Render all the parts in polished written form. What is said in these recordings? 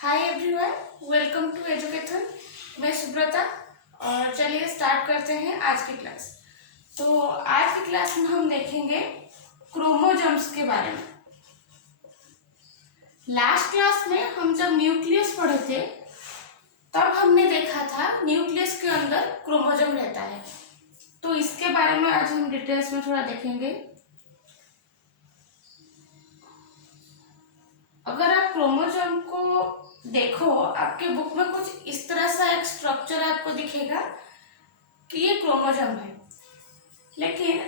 Hi everyone, welcome to Educathon. मैं सुब्रता और चलिए स्टार्ट करते हैं आज की क्लास। तो आज की क्लास में हम देखेंगे क्रोमोसोम्स के बारे में। लास्ट क्लास में हम जब न्यूक्लियस पढ़े थे तब हमने देखा था न्यूक्लियस के अंदर क्रोमोसोम रहता है। तो इसके बारे में आज हम डिटेल्स में थोड़ा देखेंगे। अगर आप क्रोमोसोम को देखो, आपके बुक में कुछ इस तरह सा एक स्ट्रक्चर आपको दिखेगा कि ये क्रोमोसोम है। लेकिन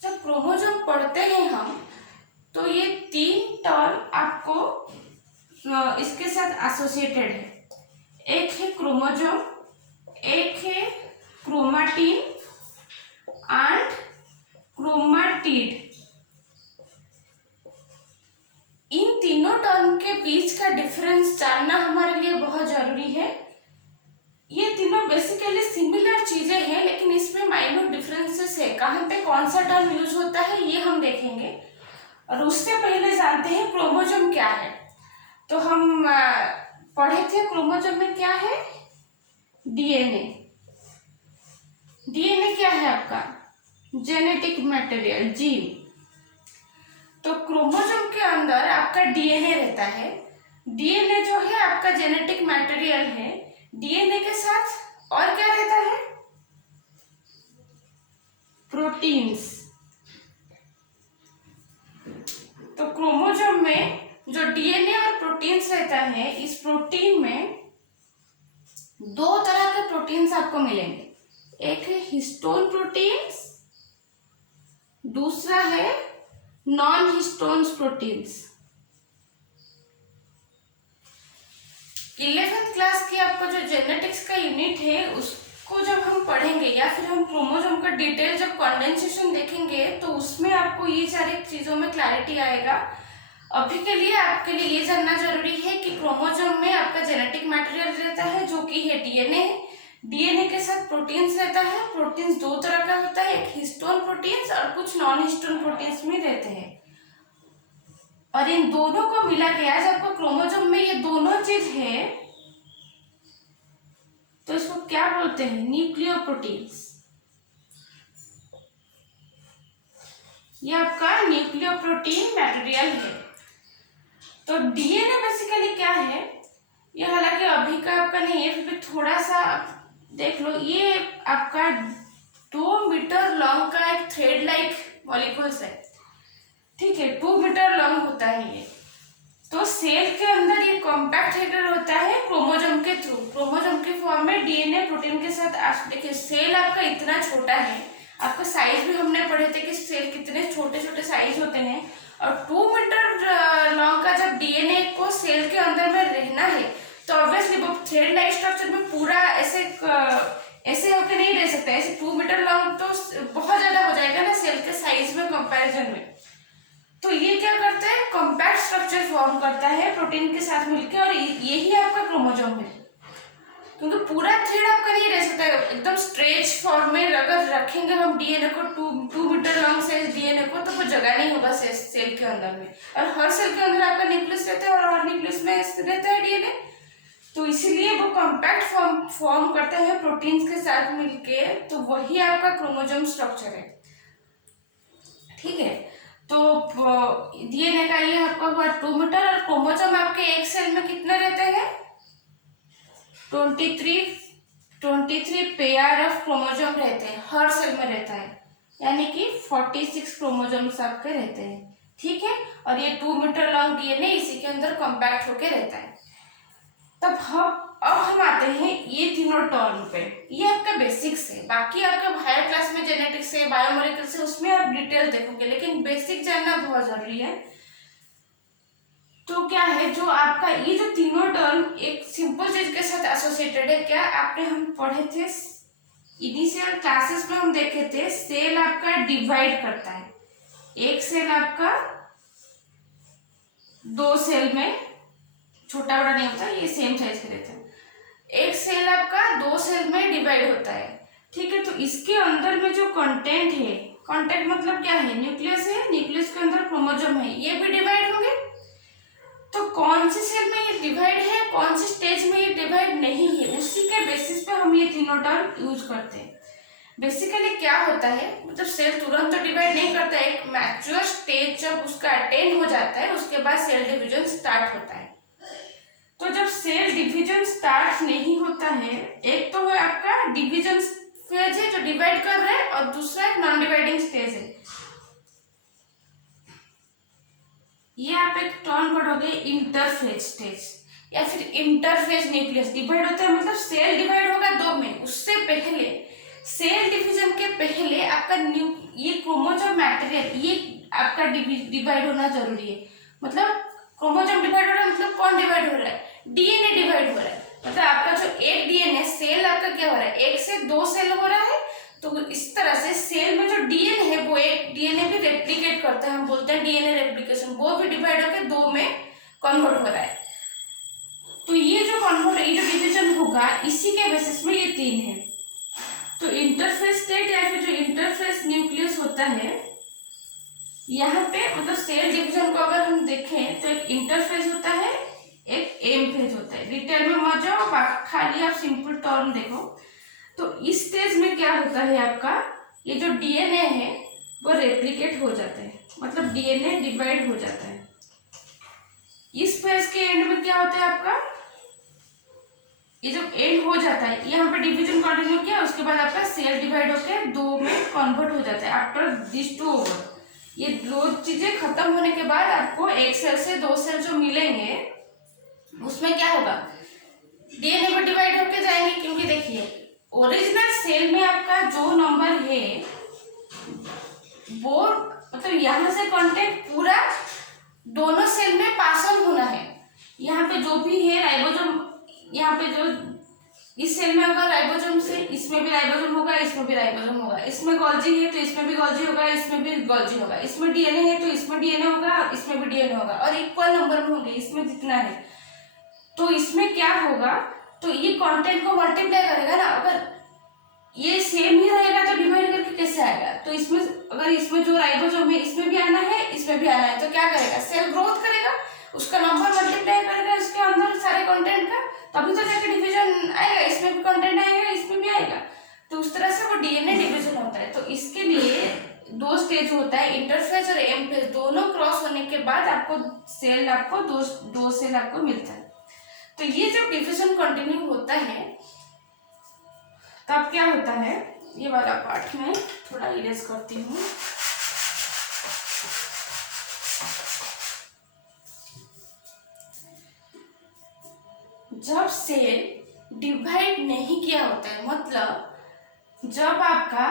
जब क्रोमोसोम पढ़ते हैं हम, तो ये तीन टर्म आपको इसके साथ एसोसिएटेड है। एक है क्रोमोसोम, एक है क्रोमाटिन एंड क्रोमाटिड। इन तीनों टर्म के बीच का डिफरेंस जानना हमारे लिए बहुत जरूरी है। ये तीनों बेसिकली सिमिलर चीजें हैं, लेकिन इसमें माइनर डिफरेंसेस है। कहाँ पे कौन सा टर्म यूज होता है ये हम देखेंगे। और उससे पहले जानते हैं क्रोमोसोम क्या है। तो हम पढ़े थे क्रोमोसोम में क्या है, डीएनए। डीएनए क्या है आपका, जेनेटिक मटेरियल, जीन। तो क्रोमोसोम के अंदर आपका डीएनए रहता है। डीएनए जो है आपका जेनेटिक मटेरियल है। डीएनए के साथ और क्या रहता है, प्रोटीन्स। तो क्रोमोसोम में जो डीएनए और प्रोटीन्स रहता है, इस प्रोटीन में दो तरह के प्रोटीन्स आपको मिलेंगे। एक है हिस्टोन प्रोटीन्स, दूसरा है non histones proteins. 11th class की आपका जो जेनेटिक्स का यूनिट है उसको जब हम पढ़ेंगे, या फिर हम क्रोमोसोम का डिटेल जब कंडेंसेशन देखेंगे, तो उसमें आपको ये सारी चीजों में क्लैरिटी आएगा। अभी के लिए आपके लिए ये जानना जरूरी है कि क्रोमोसोम में आपका जेनेटिक मटेरियल रहता है जो कि है डीएनए। डीएनए के साथ प्रोटीन्स रहता है। प्रोटीन्स दो तरह का होता है, एक हिस्टोन प्रोटीन्स और कुछ नॉन हिस्टोन प्रोटीन्स में रहते हैं। और इन दोनों को मिला के आज आपको क्रोमोसोम में ये दोनों चीज है, तो इसको क्या बोलते हैं, न्यूक्लियोप्रोटीन्स। ये आपका न्यूक्लियोप्रोटीन मटेरियल है। तो डीएनए बेसिकली क्या है, ये हालांकि अभी का आपका नहीं है, फिर भी थोड़ा सा देख लो। ये आपका 2 मीटर लॉन्ग का एक थ्रेड लाइक मॉलिक्यूल्स है। ठीक है, 2 मीटर लॉन्ग होता है ये। तो सेल के अंदर ये कॉम्पैक्ट हेडर होता है क्रोमोसोम के थ्रू, क्रोमोसोम के फॉर्म में डीएनए प्रोटीन के साथ। देखिए सेल आपका इतना छोटा है, आपका साइज भी हमने पढ़े थे कि सेल कितने छोटे छोटे साइज होते हैं। और 2 मीटर लॉन्ग का जब डीएनए को सेल के अंदर में रहना है, तो ऑब्वियसली वो थ्रेड लाइक स्ट्रक्चर में पूरा ऐसे होकर नहीं रह सकता। ऐसे 2 मीटर लॉन्ग तो बहुत ज्यादा हो जाएगा ना सेल के साइज में कंपैरिजन में। तो ये क्या करता है, कॉम्पैक्ट स्ट्रक्चर फॉर्म करता है प्रोटीन के साथ मिलकर, और यही आपका क्रोमोसोम है। क्योंकि पूरा थ्रेड आपका नहीं रह सकता एकदम स्ट्रेच फॉर्म में। अगर रखेंगे हम डीएनए को 2 मीटर लॉन्ग से डीएनए को, तो वो जगह नहीं होगा सेल के अंदर में। और हर सेल के अंदर आपका न्यूक्लियस रहता है और न्यूक्लियस में रहता है डीएनए। तो इसीलिए वो कॉम्पैक्ट फॉर्म करता है प्रोटीन्स के साथ मिलके। तो वही आपका क्रोमोसोम स्ट्रक्चर है। ठीक है, तो डीएनए का ये आपका हुआ 2 मीटर। और क्रोमोसोम आपके एक सेल में कितने रहते हैं, 23 पेयर ऑफ क्रोमोसोम रहते हैं, हर सेल में रहता है। यानी कि 46 क्रोमोसोम्स आपके रहते हैं। ठीक है, और ये 2 मीटर लॉन्ग डीएनए इसी के अंदर कॉम्पैक्ट होके रहता है। तब अब हम आते हैं ये तीनों टर्म पे। ये आपका बेसिक्स है। बाकी आपका हायर क्लास में जेनेटिक्स है, बायोमोलिक्यूल्स है, उसमें आप डिटेल देखोगे, लेकिन बेसिक जानना बहुत जरूरी है। तो क्या है, जो आपका ये जो तीनों टर्म एक सिंपल चीज के साथ एसोसिएटेड है। क्या आपने हम पढ़े थे इनिशियल क्लासेस में, हम देखे थे सेल आपका डिवाइड करता है। एक सेल आपका 2 सेल में, छोटा बड़ा नहीं होता, ये सेम साइज के रहते हैं। एक सेल आपका 2 सेल में डिवाइड होता है। ठीक है, तो इसके अंदर में जो कंटेंट है, कंटेंट मतलब क्या है, न्यूक्लियस है, न्यूक्लियस के अंदर क्रोमोसोम है, ये भी डिवाइड होंगे। तो कौन सी सेल में ये डिवाइड ये तीनों टर्म यूज करते हैं। बेसिकली क्या होता है, मतलब सेल तुरंत तो डिवाइड नहीं करता है, एक मैच्योर स्टेज जब उसका अटेन हो जाता है उसके बाद सेल डिवीजन स्टार्ट होता है। तो जब सेल डिवीजन स्टार्ट नहीं होता है, एक तो है आपका डिवीजन फेज है जो डिवाइड कर रहा है, और दूसरा एक नॉन डिवाइडिंग स्टेज है। ये आप एक टर्म पढ़ोगे इंटरफेज स्टेज या फिर इंटरफेज न्यूक्लियस। डिवाइड होता है मतलब सेल डिवाइड होगा दो में, उससे पहले सेल डिवीजन के पहले आपका ये क्रोमोसोम मटेरियल ये आपका डिवाइड होना जरूरी है। मतलब क्रोमोसोम डिवाइड हो रहा है मतलब कौन डिवाइड हो रहा है, डीएनए डिवाइड हो रहा है। मतलब आपका जो एक डीएनए सेल आपका क्या हो रहा है, एक से दो सेल हो रहा है। तो इस तरह से सेल में जो डीएनए है वो एक डीएनए भी रेप्लिकेट करता है, हम बोलते हैं डीएनए रेप्लिकेशन, वो भी डिवाइड होकर दो में कन्वर्ट हो रहा है। तो ये जो डिवीजन होगा इसी के बेसिस में ये तीन है। तो इंटरफेस स्टेट या फिर जो इंटरफेस न्यूक्लियस होता है, यहाँ पे मतलब सेल डिवीजन को अगर हम देखें तो एक इंटरफेज होता है, एक एम फेज होता है। डिटेल में मत जाओ, खाली आप सिंपल टर्म देखो। तो इस स्टेज में क्या होता है, आपका ये जो डीएनए है वो रेप्लिकेट हो जाता है, मतलब डीएनए डिवाइड हो जाता है। इस फेज के एंड में क्या होता है आपका, ये जब एंड हो जाता है, यहाँ पे डिवीजन कंटिन्यू किया, उसके बाद आपका सेल डिवाइड होकर दो में कन्वर्ट हो जाता है। आफ्टर दिस टू ओवर, ये दो चीजें खत्म होने के बाद आपको एक सेल से दो सेल जो मिलेंगे उसमें क्या होगा, डीएनए भी डिवाइड होके जाएंगे। क्योंकि देखिए ओरिजिनल सेल में आपका जो नंबर है वो मतलब यहाँ से कांटेक्ट पूरा दोनों सेल में पास ऑन होना है। यहाँ पे जो भी है राइबोसोम, यहाँ पे जो इस सेल में होगा राइबोसोम से, इसमें भी राइबोसोम होगा, इसमें भी राइबोसोम होगा, इसमें गोल्जी है तो इसमें भी गोल्जी होगा, इसमें भी गोल्जी होगा, इसमें डीएनए है तो इसमें डीएनए होगा, इसमें भी डीएनए होगा, और इक्वल नंबर में होंगे इसमें जितना है। तो इसमें क्या होगा, तो ये कंटेंट को मल्टीप्लाई करेगा ना। अगर ये सेम ही रहेगा तो डिवाइड करके कैसे आएगा, तो इसमें अगर इसमें जो राइबोसोम है इसमें भी आना है, इसमें भी आना है, तो क्या करेगा, सेल ग्रोथ करेगा, उसका नंबर मल्टीप्लाई करेगा इसके अंदर सारे कंटेंट का, तभी तो जाके डिवीजन आएगा, इसमें भी कंटेंट आएगा, इसमें भी आएगा। तो उस तरह से वो डीएनए डिवीजन होता है। तो इसके लिए दो स्टेज होता है, इंटरफेज और एम फेज, दोनों क्रॉस होने के बाद आपको सेल आपको दो सेल आपको मिलता है। तो ये जब डिवीजन कंटिन्यू होता है तब क्या होता है, ये वाला पार्ट में थोड़ा इरेज करती हूँ। जब सेल डिवाइड नहीं किया होता है, मतलब जब आपका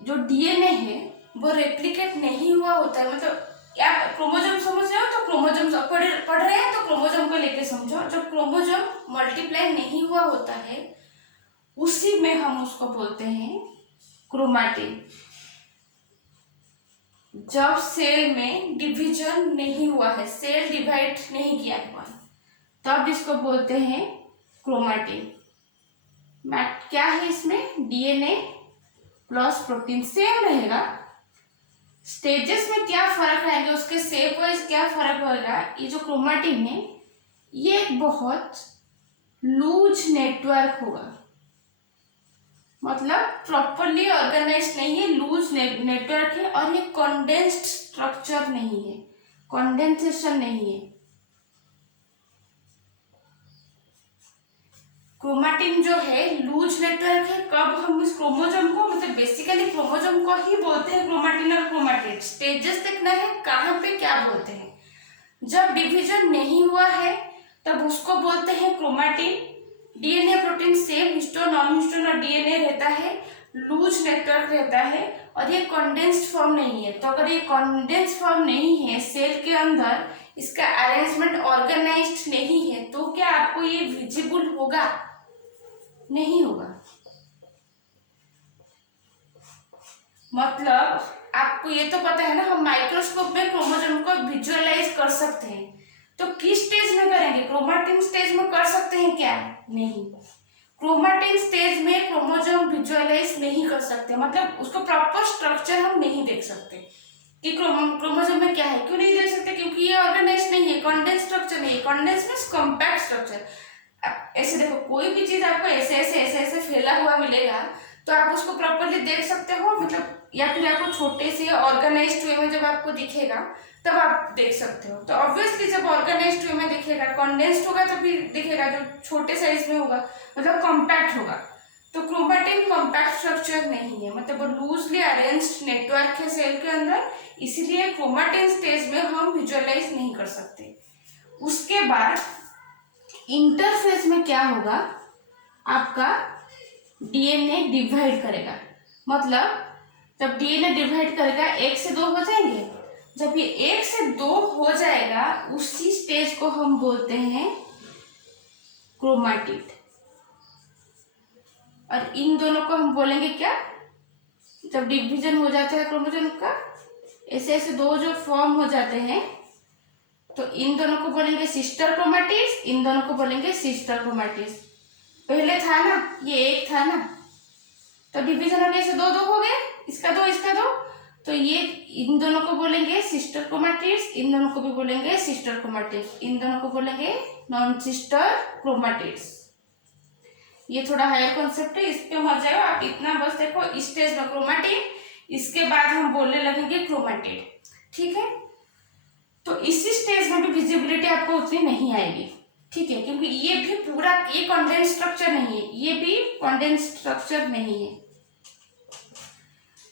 जो डीएनए है वो रेप्लिकेट नहीं हुआ होता है, मतलब या क्रोमोसोम समझ रहे हो तो क्रोमोसोम पढ़ रहे हैं तो क्रोमोसोम को लेके समझो। जब क्रोमोसोम मल्टीप्लाई नहीं हुआ होता है उसी में हम उसको बोलते हैं क्रोमैटिन। जब सेल में डिवीजन नहीं हुआ है, सेल डिवाइड नहीं किया हुआ है, तब इसको बोलते हैं क्रोमैटिन। क्या है इसमें, डीएनए प्लस प्रोटीन सेम रहेगा, स्टेजेस में क्या फर्क आएगा, उसके शेप वाइज क्या फर्क होगा। ये जो क्रोमैटिन है ये एक बहुत लूज नेटवर्क होगा, मतलब प्रॉपरली ऑर्गेनाइज्ड नहीं है, लूज नेटवर्क है, और ये कंडेंस्ड स्ट्रक्चर नहीं है, कंडेंसेशन नहीं है। क्रोमैटिन जो है लूज नेटवर्क है। कब हम इस क्रोमोसोम को, मतलब बेसिकली क्रोमोसोम को ही बोलते हैं क्रोमैटिन और क्रोमैटिड। स्टेजेस देखना है कहाँ पे क्या बोलते हैं। जब डिवीजन नहीं हुआ है तब उसको बोलते हैं chromatin. DNA protein same histone non histone और डीएनए रहता है, लूज नेटवर्क रहता है, और ये कंडेंस्ड फॉर्म नहीं है। तो अगर ये कंडेंस्ड फॉर्म नहीं है, सेल के अंदर इसका अरेंजमेंट ऑर्गेनाइज्ड नहीं है, तो क्या आपको ये विजिबल होगा, नहीं होगा। मतलब आपको ये तो पता है ना, हम माइक्रोस्कोप में क्रोमोसोम को विजुअलाइज कर सकते हैं, तो किस स्टेज में करेंगे, क्रोमैटिन स्टेज में कर सकते हैं क्या, नहीं। क्रोमैटिन स्टेज में क्रोमोसोम विजुअलाइज नहीं कर सकते, मतलब उसको प्रॉपर स्ट्रक्चर हम नहीं देख सकते कि क्रोमोसोम में क्या है। क्यों नहीं देख सकते, क्योंकि ये ऑर्गेनाइज नहीं है, कंडेंस स्ट्रक्चर नहीं है। Condense means compact structure. ऐसे देखो, कोई भी चीज आपको ऐसे ऐसे ऐसे ऐसे फैला हुआ मिलेगा तो आप उसको प्रॉपरली देख सकते हो, मतलब या फिर आपको छोटे से ऑर्गेनाइज्ड वे में जब आपको दिखेगा तब आप देख सकते हो। तो ऑब्वियसली जब ऑर्गेनाइज्ड वे में दिखेगा, कंडेंस्ड होगा तब भी दिखेगा, जो छोटे साइज में होगा मतलब कॉम्पैक्ट होगा। तो क्रोमैटिन कॉम्पैक्ट स्ट्रक्चर नहीं है, मतलब वो लूजली अरेंज्ड नेटवर्क है सेल के अंदर, इसीलिए क्रोमैटिन स्टेज में हम विजुअलाइज नहीं कर सकते। उसके बाद इंटरफेस में क्या होगा, आपका डीएनए डिवाइड करेगा, मतलब जब डीएनए डिवाइड करेगा 1 से 2 हो जाएंगे। जब ये 1 से 2 हो जाएगा उसी स्टेज को हम बोलते हैं क्रोमैटिड। और इन दोनों को हम बोलेंगे क्या, जब डिवीजन हो जाता है क्रोमोसोम का, ऐसे ऐसे 2 जो फॉर्म हो जाते हैं तो इन दोनों को बोलेंगे सिस्टर क्रोमैटिड्स, इन दोनों को बोलेंगे सिस्टर क्रोमैटिड्स। पहले था ना, ये 1 था ना, तो डिवीजन हो गया, ऐसे 2 2 हो गए, इसका 2 इसका 2, तो ये इन दोनों को बोलेंगे सिस्टर क्रोमैटिड्स, इन दोनों को भी बोलेंगे सिस्टर क्रोमैटिड्स, इन दोनों को बोलेंगे नॉन सिस्टर क्रोमैटिड्स। ये थोड़ा हायर कॉन्सेप्ट है, इस पे मत जाओ आप, इतना बस देखो इस स्टेज में क्रोमैटिन, इसके बाद हम बोलने लगेंगे क्रोमैटिड, ठीक है। तो इसी स्टेज में भी विजिबिलिटी आपको उतनी नहीं आएगी, ठीक है, क्योंकि ये भी पूरा ये कंडेंस स्ट्रक्चर नहीं है, ये भी कंडेंस स्ट्रक्चर नहीं है,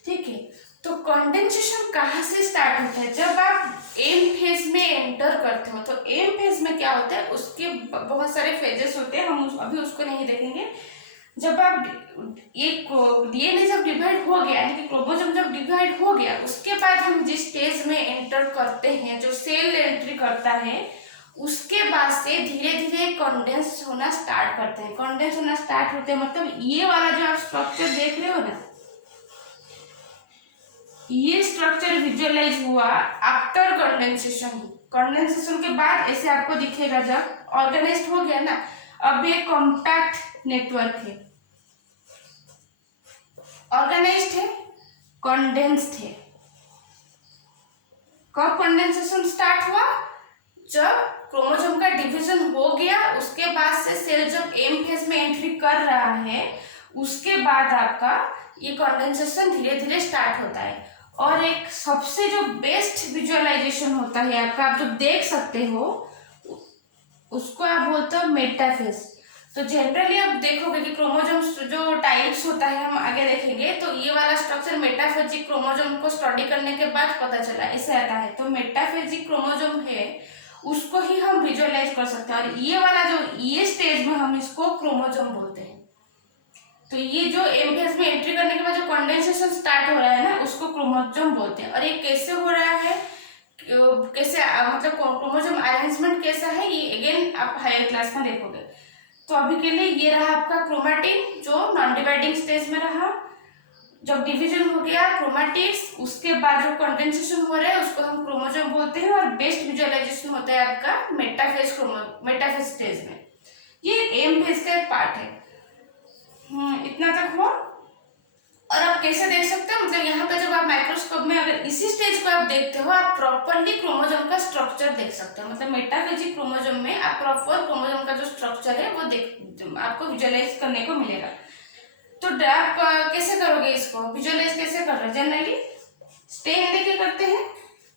ठीक है। तो कंडेंसेशन कहाँ से स्टार्ट होता है, जब आप एम फेज में एंटर करते हो। तो एम फेज में क्या होता है, उसके बहुत सारे फेजेस होते हैं, हम अभी उसको नहीं देखेंगे। जब आप एक डीएनए जब डिवाइड हो गया, यानी कि क्रोमोसोम जब डिवाइड हो गया, उसके बाद हम जिस स्टेज में एंटर करते हैं, जो सेल एंट्री करता है, उसके बाद से धीरे धीरे कंडेंस होना स्टार्ट करते हैं। कंडेंस होना स्टार्ट होते हैं मतलब ये वाला जो आप स्ट्रक्चर देख रहे हो ना, ये स्ट्रक्चर विजुअलाइज हुआ आफ्टर कंडेंसेशन। कंडेंसेशन के बाद ऐसे आपको दिखेगा, जब ऑर्गेनाइज्ड हो गया ना, अब ये कॉम्पैक्ट नेटवर्क है, ऑर्गेनाइज्ड है, कंडेंस्ड है। कब कंडेंसेशन स्टार्ट हुआ, जब क्रोमोसोम का डिवीजन हो गया, उसके बाद से सेल जब एम फेज में एंट्री कर रहा है, उसके बाद आपका ये कंडेंसेशन धीरे धीरे स्टार्ट होता है। और एक सबसे जो बेस्ट विजुअलाइजेशन होता है आपका, आप जो देख सकते हो, उसको आप बोलते हो मेटाफेज। तो जनरली आप देखोगे कि क्रोमोसोम्स जो टाइप्स होता है, हम आगे देखेंगे, तो ये वाला स्ट्रक्चर मेटाफेजिक क्रोमोसोम को स्टडी करने के बाद पता चला ऐसे आता है। तो मेटाफेजिक क्रोमोसोम है, उसको ही हम विजुअलाइज कर सकते हैं। और ये वाला जो ये स्टेज में हम इसको क्रोमोसोम बोलते हैं। तो ये जो एम फेज में एंट्री करने के बाद जो कंडेंसेशन स्टार्ट हो रहा है ना, उसको क्रोमोसोम बोलते हैं। और ये कैसे हो रहा है, कैसे मतलब क्रोमोसोम अरेंजमेंट कैसा है, ये अगेन आप हायर क्लास में देखोगे। तो अभी के लिए ये रहा आपका क्रोमैटिन, जो नॉन डिवाइडिंग स्टेज में रहा। जब डिवीजन हो गया क्रोमैटिड्स, उसके बाद जो कंडेंसेशन हो रहा है उसको हम क्रोमोसोम बोलते हैं। और बेस्ट विजुअलाइजेशन होता है आपका मेटाफेज स्टेज में। ये एम फेज का एक पार्ट है। इतना तक हुआ। और आप कैसे देख सकते हो, मतलब यहाँ पे जब आप माइक्रोस्कोप में अगर इसी स्टेज को आप देखते हो, आप प्रॉपरली क्रोमोसोम का स्ट्रक्चर देख सकते हो। मतलब मेटाफेजिक क्रोमोसोम में आप प्रॉपर क्रोमोसोम का जो स्ट्रक्चर है वो आपको विजुअलाइज करने को मिलेगा। तो आप कैसे करोगे इसको विजुअलाइज, कैसे कर रहे हो, जनरली स्टेन लेके करते हैं।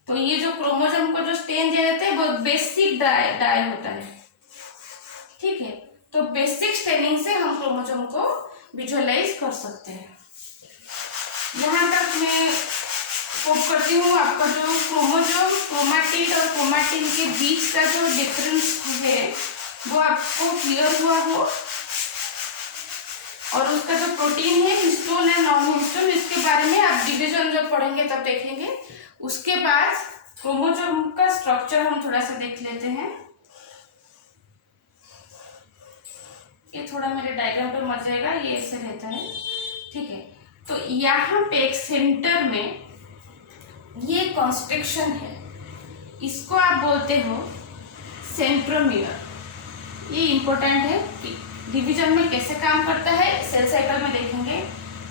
तो ये जो क्रोमोसोम को जो स्टेन दिया जाता है वो बेसिक डाई होता है, ठीक है। तो बेसिक स्टेनिंग से हम क्रोमोसोम को विजुअलाइज कर सकते हैं। यहाँ तक मैं होप करती हूँ आपका जो क्रोमोसोम, क्रोमैटिड और क्रोमैटिन के बीच का जो डिफरेंस है वो आपको क्लियर हुआ हो। और उसका जो प्रोटीन है, हिस्टोन एंड नॉन हिस्टोन, इसके बारे में आप डिवीजन जब पढ़ेंगे तब देखेंगे। उसके बाद क्रोमोसोम का स्ट्रक्चर हम थोड़ा सा देख लेते हैं। ये थोड़ा मेरे डायग्राम पर मर जाएगा, ये ऐसे रहता है, ठीक है। तो यहाँ पे एक सेंटर में ये कॉन्स्ट्रिक्शन है, इसको आप बोलते हो सेंट्रोमियर। ये इंपॉर्टेंट है कि डिवीजन में कैसे काम करता है, सेल साइकिल में देखेंगे।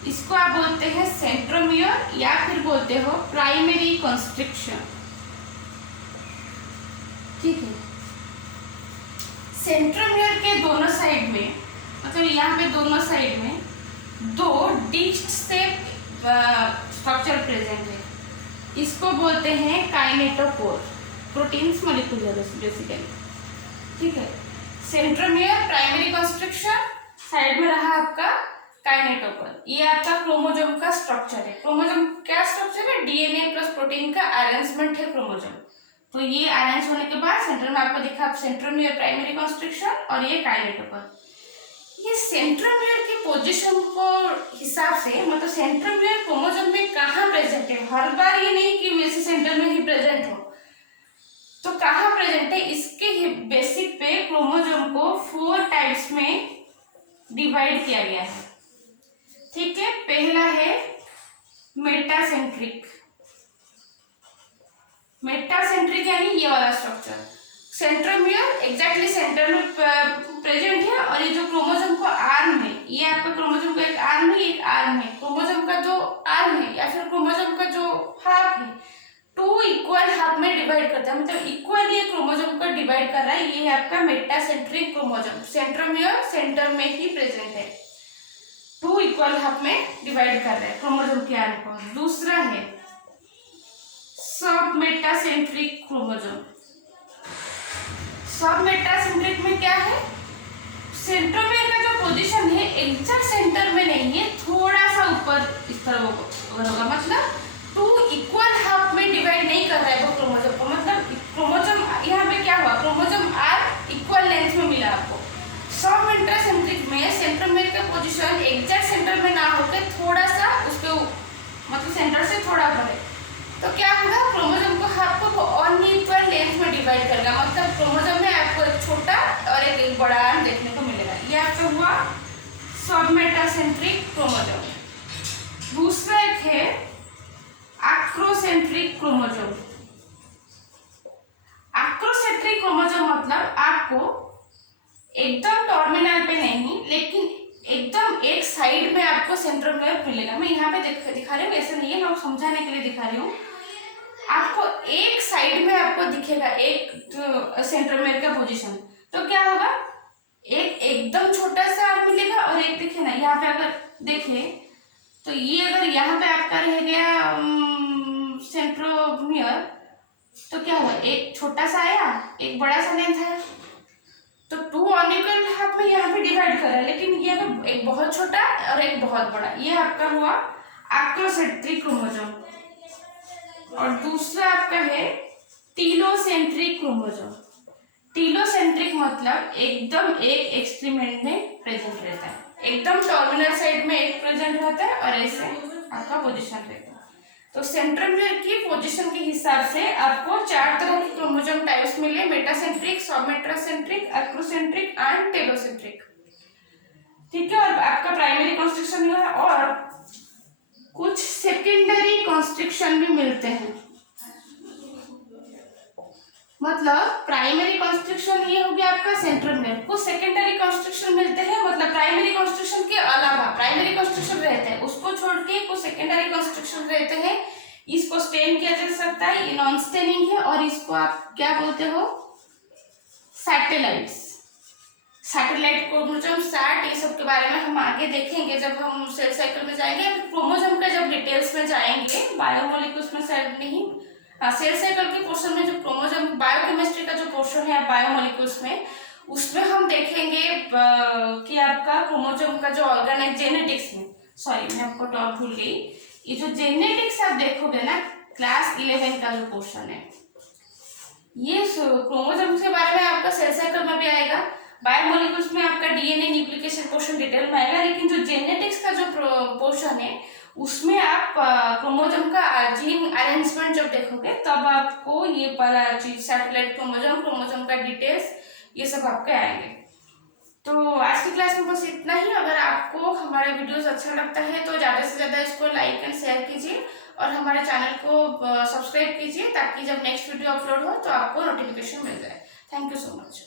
इसको आप बोलते हैं सेंट्रोमियर या फिर बोलते हो प्राइमरी कॉन्स्ट्रिक्शन, ठीक है। सेंट्रोमियर के दोनों साइड में, मतलब यहाँ पे दोनों साइड में दो डिस्क शेप स्ट्रक्चर प्रेजेंट है। इसको बोलते हैं काइनेटोकोर, प्रोटीन्स मॉलिक्यूल बेसिकली। ठीक है, सेंट्रोमियर प्राइमरी कंस्ट्रक्शन, साइड में रहा आपका काइनेटोकोर। ये आपका क्रोमोसोम का स्ट्रक्चर है। क्रोमोसोम क्या स्ट्रक्चर है? डीएनए प्लस प्रोटीन का अरेंजमेंट है क्रोमोसोम। तो ये अरेंज होने के बाद सेंटर में आपको दिखा सेंट्रोमियर प्राइमरी कंस्ट्रक्शन और ये काइनेटोकोर। ये सेंट्रोमियर की पोजीशन को हिसाब से, मतलब सेंट्रोमियर क्रोमोसोम में कहाँ प्रेजेंट है, हर बार ये नहीं कि वैसे सेंटर में ही प्रेजेंट हो, तो कहाँ प्रेजेंट है इसके बेसिक पे क्रोमोसोम को 4 टाइप्स में डिवाइड किया गया है। ठीक है, पहला है मेटासेंट्रिक। मेटासेंट्रिक यानी ये वाला स्ट्रक्चर, सेंट्रोमियर एग्जैक्टली सेंटर में प्रेजेंट है और ये जो क्रोमोसोम का आर्म है, ये आपका क्रोमोसोम का एक आर्म है, एक आर्म है। क्रोमोसोम का जो आर्म है या फिर क्रोमोसोम का जो हाफ है, 2 इक्वल हाफ में डिवाइड करता है, मतलब इक्वल ये क्रोमोसोम को डिवाइड कर रहा है। ये है आपका मेटासेंट्रिक क्रोमोसोम। सेंट्रोमियर सेंटर में ही प्रेजेंट है, 2 इक्वल हाफ में डिवाइड कर रहा है क्रोमोसोम के आर्म को। दूसरा है सब मेटासेंट्रिक क्रोमोसोम। सब मेटासेंट्रिक में क्या है? सेंट्रोमियर का जो पोजीशन है एग्जैक्ट सेंटर में नहीं है, थोड़ा सा ऊपर इस तरह होगा, मतलब 2 इक्वल हाफ में डिवाइड नहीं कर रहा है वो क्रोमोसोम को। मतलब क्रोमोसोम यहाँ पे क्या हुआ, क्रोमोसोम आर इक्वल लेंथ में मिला आपको। सब मेटासेंट्रिक में सेंट्रोमियर का पोजीशन एग्जैक्ट सेंटर में ना होकर थोड़ा सा उसके मतलब सेंटर से थोड़ा परे, तो क्या होगा, क्रोमोसोम को आपको अनइक्वल लेंथ में डिवाइड करेगा। मतलब क्रोमोसोम में आपको एक छोटा और एक बड़ा आर्म देखने को मिलेगा। ये आपका हुआ सब मेटासेंट्रिक क्रोमोसोम। दूसरा एक है एक्रोसेंट्रिक क्रोमोसोम। एक्रोसेंट्रिक क्रोमोसोम मतलब आपको एकदम टर्मिनल पे नहीं, लेकिन एकदम एक साइड में आपको सेंट्रोमियर मिलेगा। मैं यहाँ पे दिखा रही हूँ, ऐसा नहीं है, मैं समझाने के लिए दिखा रही हूँ। आपको एक साइड में आपको दिखेगा एक सेंट्रोमियर का पोजीशन, तो क्या होगा, एक एकदम छोटा सा आर्म मिलेगा और एक दिखे ना, यहाँ पे अगर देखें तो ये अगर यहाँ पे आपका रह गया सेंट्रोमियर, तो क्या हुआ, एक छोटा सा आया, एक बड़ा सा लेंथ आया, तो 2 अनइक्वल हाफ में यहाँ पे डिवाइड कर रहा है, लेकिन ये एक बहुत छोटा और एक बहुत बड़ा। ये आपका हुआ एक्रोसेंट्रिक क्रोमोसोम। और दूसरा आपका है टीलोसेंट्रिक क्रोमोसोम। टीलोसेंट्रिक मतलब एकदम एक एक्सट्रीमेंट में प्रेजेंट रहता है, एकदम टर्मिनल साइड में एक प्रेजेंट रहता है और ऐसे आपका पोजीशन रहता है। तो सेंट्रोमियर की पोजीशन के हिसाब से आपको 4 तरह के क्रोमोसोम टाइप्स मिले, मेटासेंट्रिक, सब मेटासेंट्रिक, एक्रोसेंट्रिक एंड टेलोसेंट्रिक। ठीक है, और आपका प्राइमरी कंस्ट्रक्शन हुआ और कुछ सेकेंडरी कंस्ट्रक्शन भी मिलते हैं। मतलब प्राइमरी कंस्ट्रक्शन ये हो गया आपका सेंट्रोमियर, कुछ सेकेंडरी कंस्ट्रक्शन मिलते हैं, मतलब प्राइमरी कंस्ट्रक्शन के अलावा प्राइमरी कंस्ट्रक्शन रहते हैं, उसको छोड़ के कुछ सेकेंडरी कंस्ट्रक्शन रहते हैं। इसको स्टेन किया जा सकता है, ये नॉन स्टेनिंग है, और इसको आप क्या बोलते हो, सैटेलाइट्स। सैटेलाइट क्रोमोसोम, सैट, ये सब के बारे में हम आगे देखेंगे जब हम सेल साइकिल में जाएंगे। क्रोमोसोम का जब डिटेल्स में जाएंगे, बायोमोलिक्यूल्स में शायद नहीं, सेल साइकिल के पोर्शन में जो क्रोमोसोम बायोकेमिस्ट्री का जो पोर्शन है बायोमोलिक्यूल्स में, उसमें हम देखेंगे कि आपका क्रोमोसोम का जो ऑर्गन है जेनेटिक्स में, सॉरी मैं आपको टॉप भूल गई, ये जो जेनेटिक्स आप देखोगे ना क्लास 11 का जो पोर्शन है, ये क्रोमोसोम के बारे में आपका सेल साइकिल में भी आएगा। बायोमोलिक्यूल्स में आपका डीएनए न्यूक्लिकेशन पोर्शन डिटेल में आएगा, लेकिन जो जेनेटिक्स का जो पोर्शन है उसमें आप क्रोमोसोम का जीन अरेंजमेंट जब देखोगे तब आपको ये वाला चीज सैटेलाइट क्रोमोसोम, क्रोमोसोम का डिटेल्स, ये सब आपके आएंगे। तो आज की क्लास में बस इतना ही। अगर आपको हमारे वीडियोस अच्छा लगता है तो ज़्यादा से ज़्यादा इसको लाइक एंड शेयर कीजिए और हमारे चैनल को सब्सक्राइब कीजिए, ताकि जब नेक्स्ट वीडियो अपलोड हो तो आपको नोटिफिकेशन मिल जाए। Thank you so much.